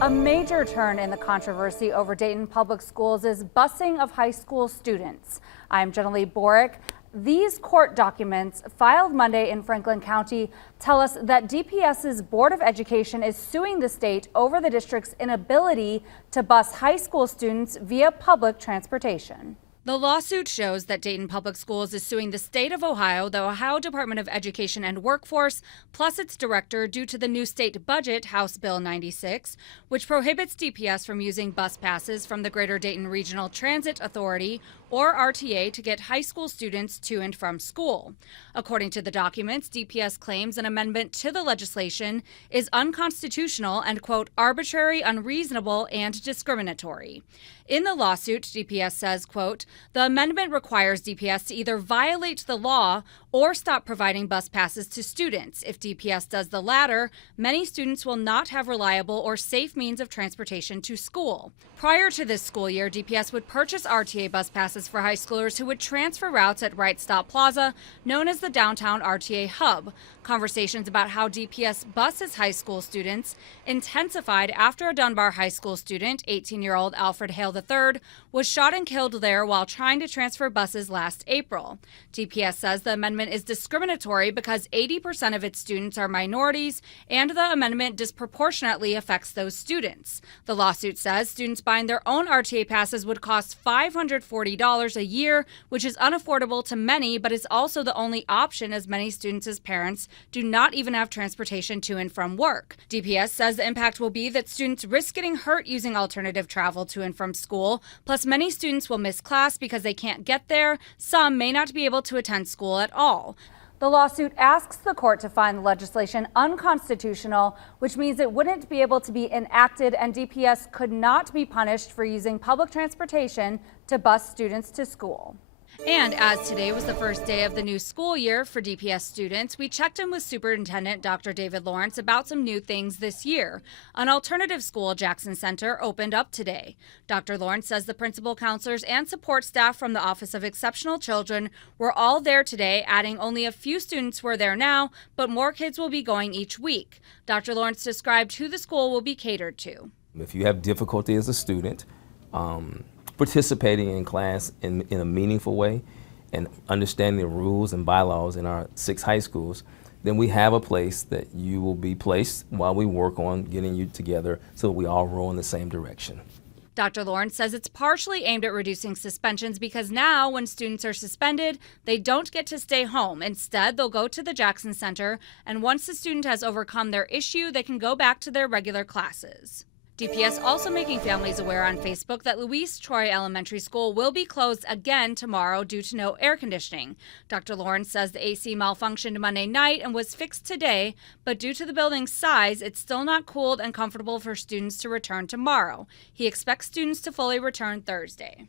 A major turn in the controversy over Dayton Public Schools is busing of high school students. I'm Jenna Lee Borick. These court documents filed Monday in Franklin County tell us that DPS's Board of Education is suing the state over the district's inability to bus high school students via public transportation. The lawsuit shows that Dayton Public Schools is suing the state of Ohio, the Ohio Department of Education and Workforce, plus its director due to the new state budget, House Bill 96, which prohibits DPS from using bus passes from the Greater Dayton Regional Transit Authority, or RTA, to get high school students to and from school. According to the documents, DPS claims an amendment to the legislation is unconstitutional and, quote, arbitrary, unreasonable, and discriminatory. In the lawsuit, DPS says, quote, the amendment requires DPS to either violate the law or stop providing bus passes to students. If DPS does the latter, many students will not have reliable or safe means of transportation to school. Prior to this school year, DPS would purchase RTA bus passes for high schoolers who would transfer routes at Right Stop Plaza, known as the downtown RTA hub. Conversations about how DPS buses high school students intensified after a Dunbar High School student, 18-year-old Alfred Hale III, was shot and killed there while trying to transfer buses last April. DPS says the amendment is discriminatory because 80% of its students are minorities, and the amendment disproportionately affects those students. The lawsuit says students buying their own RTA passes would cost $540 a year, which is unaffordable to many, but is also the only option as many students as parents do not even have transportation to and from work. DPS says the impact will be that students risk getting hurt using alternative travel to and from school, plus many students will miss class because they can't get there. Some may not be able to attend school at all. The lawsuit asks the court to find the legislation unconstitutional, which means it wouldn't be able to be enacted, and DPS could not be punished for using public transportation to bus students to school. And as today was the first day of the new school year for DPS students, we checked in with Superintendent Dr. David Lawrence about some new things this year. An alternative school, Jackson Center, opened up today. Dr. Lawrence says the principal, counselors, and support staff from the Office of Exceptional Children were all there today, adding only a few students were there now, but more kids will be going each week. Dr. Lawrence described who the school will be catered to. If you have difficulty as a student, participating in class in a meaningful way and understanding the rules and bylaws in our 6 high schools, then we have a place that you will be placed while we work on getting you together so that we all row in the same direction. Dr. Lawrence says it's partially aimed at reducing suspensions because now when students are suspended, they don't get to stay home. Instead, they'll go to the Jackson Center, and once the student has overcome their issue, they can go back to their regular classes. DPS also making families aware on Facebook that Louise Troy Elementary School will be closed again tomorrow due to no air conditioning. Dr. Lawrence says the AC malfunctioned Monday night and was fixed today, but due to the building's size, it's still not cooled and comfortable for students to return tomorrow. He expects students to fully return Thursday.